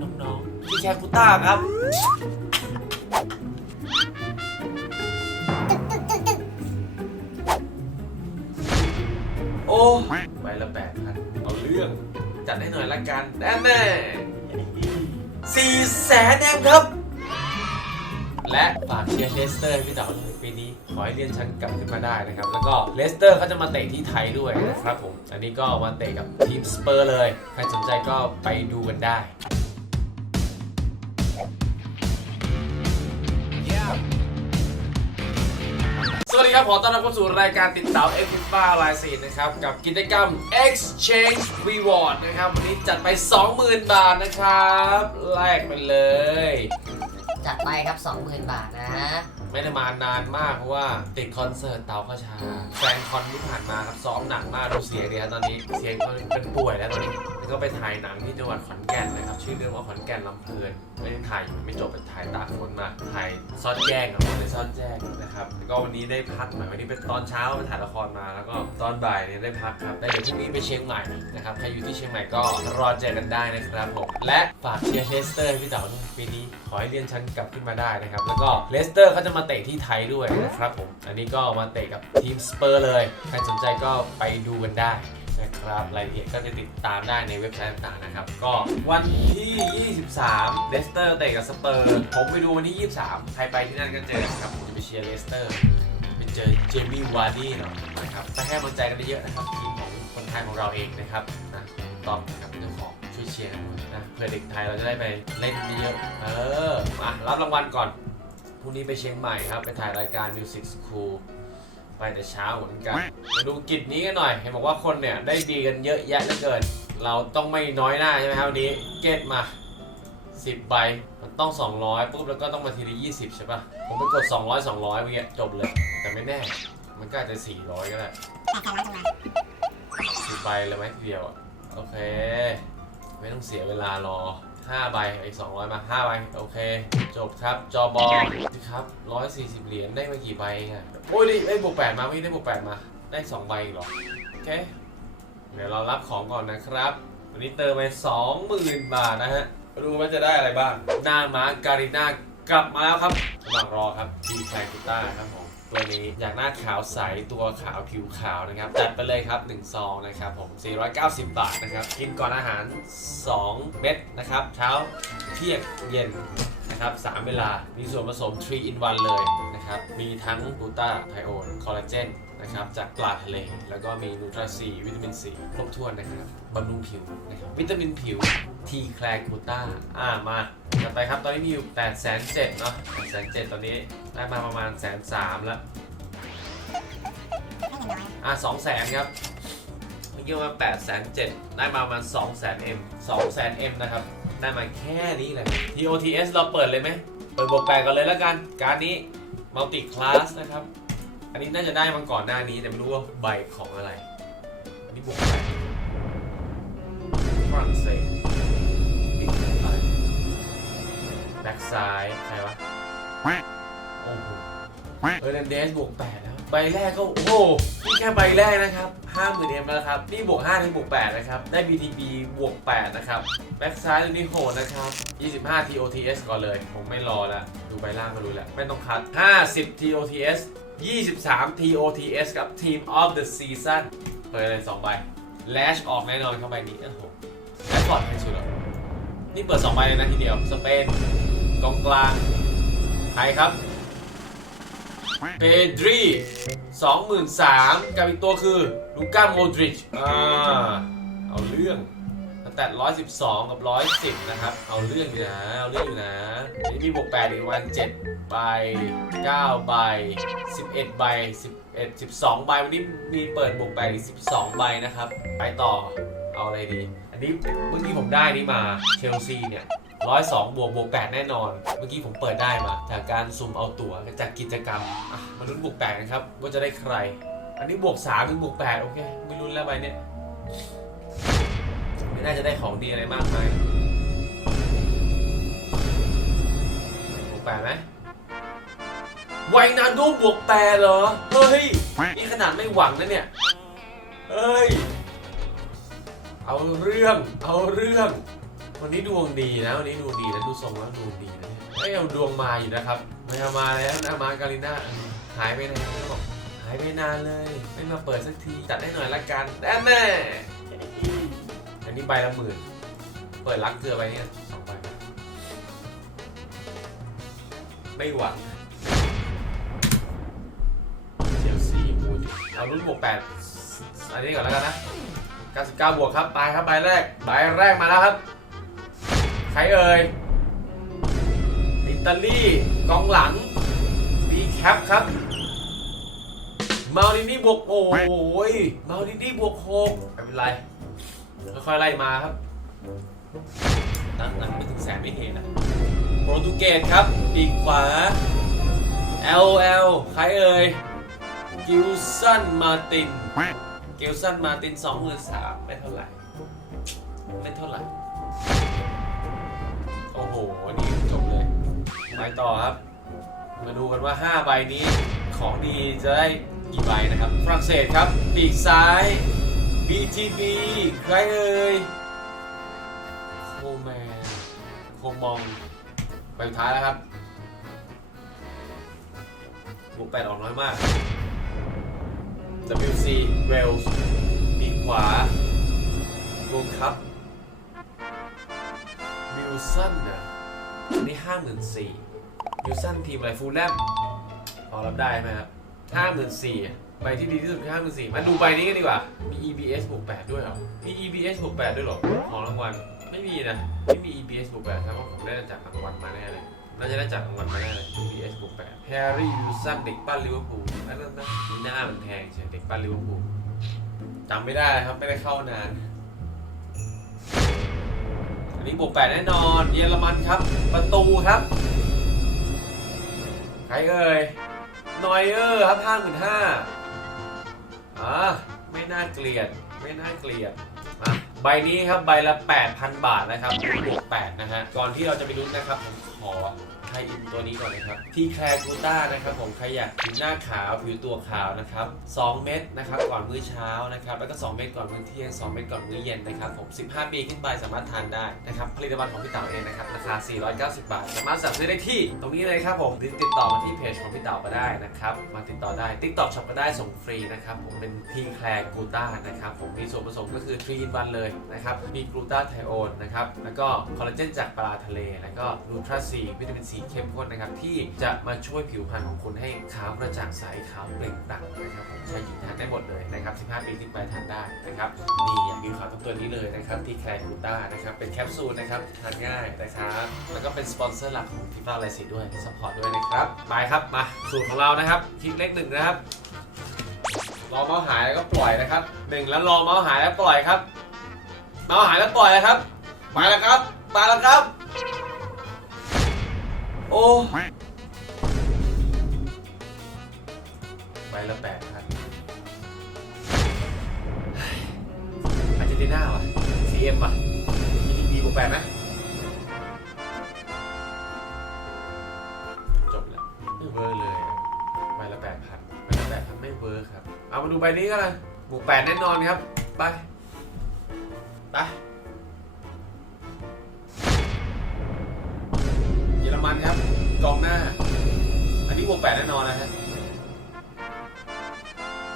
ครับน้องๆพี่แคคูต้าครับ โอ้ใบละแปดพันเอาเรื่อง จัดให้หน่อยละกันแน่แน่สี่แสนเองครับ และฝากเชียร์เลสเตอร์พี่เต๋าด้วยปีนี้ ขอให้เลื่อนชั้นกลับขึ้นมาได้นะครับ แล้วก็เลสเตอร์เขาจะมาเตะที่ไทยด้วยนะครับผม อันนี้ก็มาเตะกับทีมสเปอร์เลย ใครสนใจก็ไปดูกันได้ ครับขอต้อนรับเข้าสู่รายการติดสาวเอ็กซ์ฟ้าลายสีนะครับ กับกิจกรรม Exchange Reward นะครับ วันนี้จัดไป 20,000 บาทนะครับ แลกไปเลย จัดไปครับ 20,000 บาทนะ ไม่ได้มานานมากเพราะว่าติดคอนเสิร์ตเตาข้าชาแฟนคอนที่ผ่านมาครับซ้อมหนักมากดูเสียงเดีครับตอนนี้เสียงเขาเป็นป่วยแล้วตอนนี้แล้วก็ไปถ่ายหนังที่จังหวัดขอนแก่นนะครับชื่อเรื่องว่าขอนแก่นลำเพลินไม่ได้ถ่ายอยู่ไม่จบไปถ่ายตากฝนมาถ่ายซ่อนแจ้งครับในซ่อนแจ้งนะครับแล้วก็วันนี้ได้พักหน่อยวันนี้เป็นตอนเช้าไปถ่ายละครมาแล้วก็ตอนบ่ายเนี่ยได้พักครับแล้วเดี๋ยวพรุ่งนี้ไปเชียงใหม่นะครับใครอยู่ที่เชียงใหม่ก็รอเจอกันได้นะครับผมและฝากเชียร์เลสเตอร์พี่เต๋าด้วยปีนี้ขอให้เลื่อนชั้นกลับขึ้นมาได้นะครับแล้วก็เลสเตอร์เขาจะมาเตะที่ไทยด้วยนะครับผม อันนี้ก็มาเตะกับทีมสเปอร์เลย ใครสนใจก็ไปดูกันได้นะครับรายละเอียดก็จะติดตามได้ในเว็บไซต์ต่างๆนะครับ ก็วันที่ 23 เลสเตอร์เตะกับสเปอร์ ผมไปดูวันที่ 23 ใครไปที่นั่นก็เจอครับ ผมจะไปเชียร์เลสเตอร์ ไปเจอเจมี่วาร์ดี้หน่อยนะครับไปให้กำลังใจกันได้เยอะนะครับ ทีมของคนไทยของเราเองนะครับนะต้องนะครับเจ้าของช่วยเชียร์กันด้วยนะเพื่อเด็กไทยเราจะได้ไปเล่นเยอะ เออ มารับรางวัลก่อน พรุ่งนี้ไปเชียงใหม่ครับ ไปถ่ายรายการ Music School ไปแต่เช้าเหมือนกัน มาดูกิจนี้กันหน่อย เห็นบอกว่าคนเนี่ยได้ดีกันเยอะแยะเหลือเกิน เราต้องไม่น้อยหน้าใช่ไหมครับวันนี้ เกตมา 10 ใบ มันต้อง 200ปุ๊บแล้วก็ต้องมาทีละ20 ใช่ปะผมไปกด 200 200เมื่อกี้จบเลย แต่ไม่แน่ มันก็อาจจะ 400 ก็ได้สิบใบเลยไหมทีเดียวโอเค ไม่ต้องเสียเวลารอ 5ใบอีก200มา5ใบโอเค จบครับ จอบอครับ140เหรียญได้มากี่ใบเองอะโอ้ยได้ได้บวก8มาไม่ได้บวก8มา ได้2ใบอีกเหรอ โอเค เดี๋ยวเรารับของก่อนนะครับ วันนี้เติมไป20,000บาทนะฮะมาดูว่าจะได้อะไรบ้าง หน้าม้าการิน่ากลับมาแล้วครับระหว่างรอครับทีแคลกุต้าครับผม ตัวนี้อยากหน้าขาวใสตัวขาวผิวขาวนะครับจัดไปเลยครับ1ซองนะครับผม 490 บาทนะครับ กินก่อนอาหาร 2 เม็ดนะครับเช้าเที่ยงเย็นนะครับ3เวลา มีส่วนผสม 3 in 1 เลยนะครับ มีทั้งกลูตาไทโอนคอลลาเจน นะครับจากปลาทะเล แล้วก็มีนูตราซีวิตามินซีครบถ้วนนะครับบำรุงผิวนะครับวิตามินผิวทีแคลกูต้าอ่ามาต่อไปครับตอนนี้มีอยู่8 0 0 0 0เนาะ8 0 0 0 0ตอนนี้ได้มาประมาณแสนสามแล้วอะ2 0 0 0 0 0ครับเมื่อกี้มา8 0 0 0 0ได้มาประมาณ2 0 0 0 0 M 2 0 0 0 0 M นะครับได้มาแค่นี้เลย TOTS เราเปิดเลยไหมเปิดบวกแปดกันเลยแล้วกัน การนี้ Multi Class นะครับ อันนี้น่าจะได้มาก่อนหน้านี้แต่ไม่รู้ว่าใบของอะไรอันนี้บวกแปดฝรั่งเศสบิ๊กอะไรแบ็กซ้ายใครวะโอ้โหเออร์นันเดสบวกแปดแล้วใบแรกก็โอ้โหนี่แค่ใบแรกนะครับ50,000เอ็มแล้วครับ นี่บวก5ถึงบวก8นะครับ ได้ BTB บวก8นะครับ แบ็กซ้ายตัวนี้โหดนะครับ25 TOTS ก่อนเลย ผมไม่รอแล้วดูใบล่างก็รู้แล้ว ไม่ต้องคัด50 TOTS 23 TOTS ครับ Team of the Season เปิดอะไรสองใบ Lash ออกแน่นอนเข้าใบนี้โอ้โหแลชปบอดใครสุดหรอนี่เปิดสองใบเลยนะทีเดียว สเปนกองกลาง ใครครับเปดรี23,000กับอีกตัวคือลูก้าโมดริชอ่าเอาเรื่องแต่ร้อยสิบสองกับร้อยสิบนะครับ เอาเรื่องอยู่นะ เอาเรื่องอยู่นะนี่มีบวกแปดอีกวันเจ็ด 10ใบ9ใบ11 ใบ 11 12 ใบ วันนี้มีเปิดบวกแปดอีก12 ใบนะครับ ไปต่อ เอาอะไรดี อันนี้เมื่อกี้ผมได้นี่มา เชลซีเนี่ยร้อยสองบวกบวกแปดแน่นอน เมื่อกี้ผมเปิดได้มา จากการสุ่มเอาตั๋วจากกิจกรรมมาลุ้นบวกแปดนะครับ ว่าจะได้ใคร อันนี้บวกสามถึงบวกแปดโอเค ไม่รุนแล้วใบเนี้ยไม่น่าจะได้ของดีอะไรมากมายบวกแปดไหม ไวนาดูบวกแปดเหรอ เฮ้ย นี่ขนาดไม่หวังนะเนี่ย เฮ้ย เอาเรื่อง เอาเรื่อง วันนี้ดวงดีนะวันนี้ดวงดีนะดูทรงแล้วดวงดีนะเนี่ยเอ้เอาดวงมาอยู่นะครับมามาแล้วนะมาการิน่าหายไปไหนเขาบอกหายไปนานเลย ไม่มาเปิดสักทีจัดให้หน่อยละกันแน่แน่อันนี้ใบละหมื่นเปิดลักเกลือไปเนี่ยสองใบไม่หวัง เอารุ่นบวกแปดอันนี้ก่อนแล้วกันนะ 99 บวกครับไปครับใบแรกใบแรกมาแล้วครับ ใครเอ่ยอิตาลีกองหลังดีแคปครับมาลินี่บวกโอ้ยมาลินี่บวกหกไม่เป็นไรค่อยๆไล่มาครับตั้งนั้นไม่ถึงแสนไม่เห็นนะโปรตุเกสครับปีกขวา LL ใครเอ่ย กิลสันมาตินเกลสันมาตินสองหมื่นสามไม่เท่าไหร่ ไม่เท่าไหร่ โอ้โหอันนี้จบเลยไปต่อครับ มาดูกันว่า 5 ใบนี้ของดีจะได้กี่ใบนะครับ ฝรั่งเศสครับ ปีกซ้าย BTB ใครเอ่ยโคแมนโคมอง ไปท้ายแล้วครับบวกแปดออกน้อยมาก WC Wales ปีกขวาโกครับวิลสันนะอันนี้ห้าหมื่นสี่วิลสันทีมอะไรฟูลแลมพอรับได้ไหมครับห้าหมื่นสี่ใบที่ดีที่สุดคือห้าหมื่นสี่มาดูใบนี้กันดีกว่า มี EBS บวกแปดด้วยเหรอ มี EBS บวกแปดด้วยเหรอ ของรางวัล ไม่มีนะ ไม่มี EBS บวกแปดครับเพราะผมได้จากรางวัลมาแน่เลย น่าจะได้จากรางวัลมาแน่เลย EBS บวกแปดแฮร์รี่วิลสันเด็กปั้นลิเวอร์พูลนั่นนะมีหน้ามันแพงใช่เด็กปั้นลิเวอร์พูลจำไม่ได้ครับไม่ได้เข้านาน อันนี้บวกแปดแน่นอน เยอรมันครับ ประตูครับ ใครเอ่ยนอยเออร์ครับห้าหมื่นห้าอ่าไม่น่าเกลียด ไม่น่าเกลียดมาใบนี้ครับใบละ 8,000 บาทนะครับบวก8นะฮะ ก่อนที่เราจะไปลุ้นนะครับ ผมขอ ไทอินตัวนี้ก่อนนะครับ ที่แคร์กูต้านะครับผมใครอยากผิวหน้าขาวผิวตัวขาวนะครับ 2 เม็ดนะครับก่อนมื้อเช้านะครับ แล้วก็ 2 เม็ดก่อนมื้อเที่ยง 2 เม็ดก่อนมื้อเย็นนะครับผม 15 ปีขึ้นไปสามารถทานได้นะครับ ผลิตภัณฑ์ของพี่เต๋าเองนะครับ ราคา 490 บาท สามารถสั่งซื้อได้ที่ ตรงนี้เลยครับผมหรือติดต่อมาที่เพจของพี่เต๋าก็ได้นะครับ มาติดต่อได้ TikTok Shop ก็ได้ส่งฟรีนะครับ ผมเป็นทีแคร์กูต้านะครับผมมีส่วนผสมก็คือ3 in 1เลยนะครับมีกลูตาไทโอนนะครับแล้วก็คอลลาเจนจากปลาทะเลแล้วก็นูทราซีวิตามินซีเข้มข้นนะครับ ที่จะมาช่วยผิวพรรณของคุณให้ขาวกระจ่างใสขาวเปล่งปลั่งนะครับผมชายหญิงทานได้หมดเลยนะครับ 15 ปีขึ้นไปทานได้นะครับนี่อย่างผิวขาวตัวนี้เลยนะครับ ที่แคลร์กูต้านะครับเป็นแคปซูลนะครับทานง่ายนะครับแล้วก็เป็นสปอนเซอร์หลักของทิฟ้าไลซีด้วยสปอร์ตด้วยนะครับไปครับมาสูตรของเรานะครับคลิกเลขหนึ่งนะครับรอเมาส์หายแล้วก็ปล่อยนะครับหนึ่งแล้วรอเมาส์หายแล้วปล่อยครับ เมาส์หายแล้วปล่อยนะครับไปแล้วครับ มาแล้วครับ โอ้ใบละแปดครับอาร์เจนติน่าว่ะ CM ว่ะ EDP บวกแปดไหมจบแล้วไม่เวอร์เลยอะใบละแปดพันใบละแปดพันไม่เวอร์ครับ เอามาดูใบนี้กันเลยบวกแปดแน่นอนครับ ไป ไป รมันครับกองหน้า อันนี้บวกแปดแน่นอนนะฮะ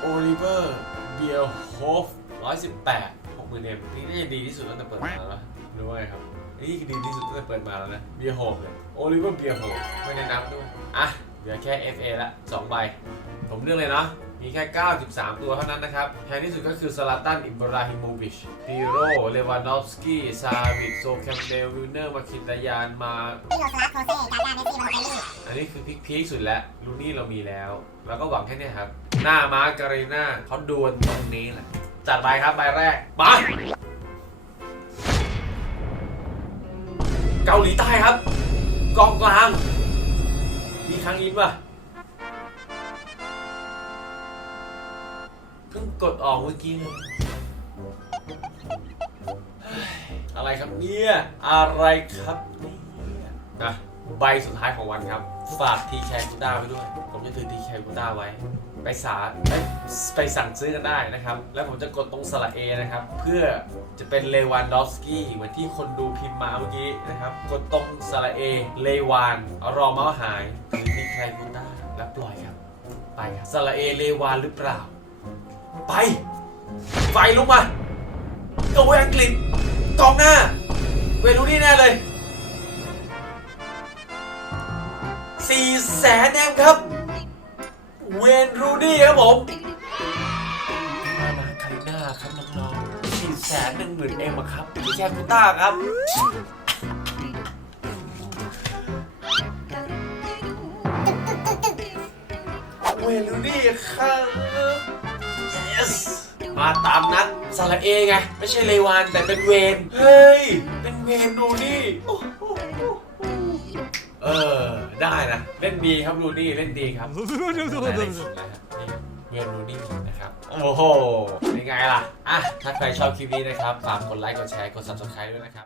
โอลิเวอร์เบียร์โฮฟร้อยสิบแปดหกหมื่นเอ็มนี่น่าจะดีที่สุดตั้งแต่เปิดมาแล้วนะรู้ไหมครับนี่คือดีที่สุดตั้งแต่เปิดมาแล้วนะเบียร์โฮฟเลยโอลิเวอร์เบียร์โฮฟไม่ได้นับด้วยอะเหลือแค่ FA ละ2ใบ ผมเลือกเลยเนาะ มีแค่ 93 ตัวเท่านั้นนะครับ แพงที่สุดก็คือซาลาตัน อิบราฮิโมวิชปีโรเลวานอฟสกี้ซาวิกโซแคมเบลวิลเนอร์ มาคินตายาน มาที่เราสลักโคเซ่กาการเมสซี่บอลเตลลี่อันนี้คือพีคพีคสุดแล้วลูนี่เรามีแล้ว แล้วก็หวังแค่เนี้ครับ หน้ามาร์การีน่าเขาดวลตรงนี้แหละ จัดไปครับใบแรกมาเกาหลีใต้ครับ กองกลาง มีครั้งอินป่ะ เพิ่งกดออกเมื่อกี้เลยเฮ้ยอะไรครับเนี่ย อะไรครับเนี่ยนะใบสุดท้ายของวันครับ ฝากทีแคร์กูต้าไว้ด้วย ผมจะถือทีแคร์กูต้าไว้ ไปสาไปไปสั่งซื้อกันได้นะครับ แล้วผมจะกดตรงสระเอนะครับ เพื่อจะเป็นเลวานดอฟสกี้เหมือนที่คนดูพิมพ์มาเมื่อกี้นะครับ กดตรงสระเอเลวานรอเมาส์หายหรือมีใครกูต้าแล้วปล่อยครับ ไปครับสระเอเลวานหรือเปล่า ไป ไฟลุกมาก็เวอังกฤษกองหน้า เวลูนี่แน่เลยสี่แสนเองครับ เวนรูนี่ครับผมมานาคาริน่าครับน้องๆสี่แสนหนึ่งหมื่นเอ็มอะครับพี่แคคูต้าครับเวลูนี่ครับ yes มาตามนัดสระเอไง ไม่ใช่เลวานแต่เป็นเวนเฮ้ย เป็นเวนดูนี่เออ ได้นะ เล่นดีครับรูนี่เล่นดีครับได้ได้สุดนี่เวนรูนี่นะครับ โอ้โหเป็นไงล่ะ อะ ถ้าใครชอบคลิปนี้นะครับ ฝากกดไลค์ กดแชร์ กด subscribe ด้วยนะครับ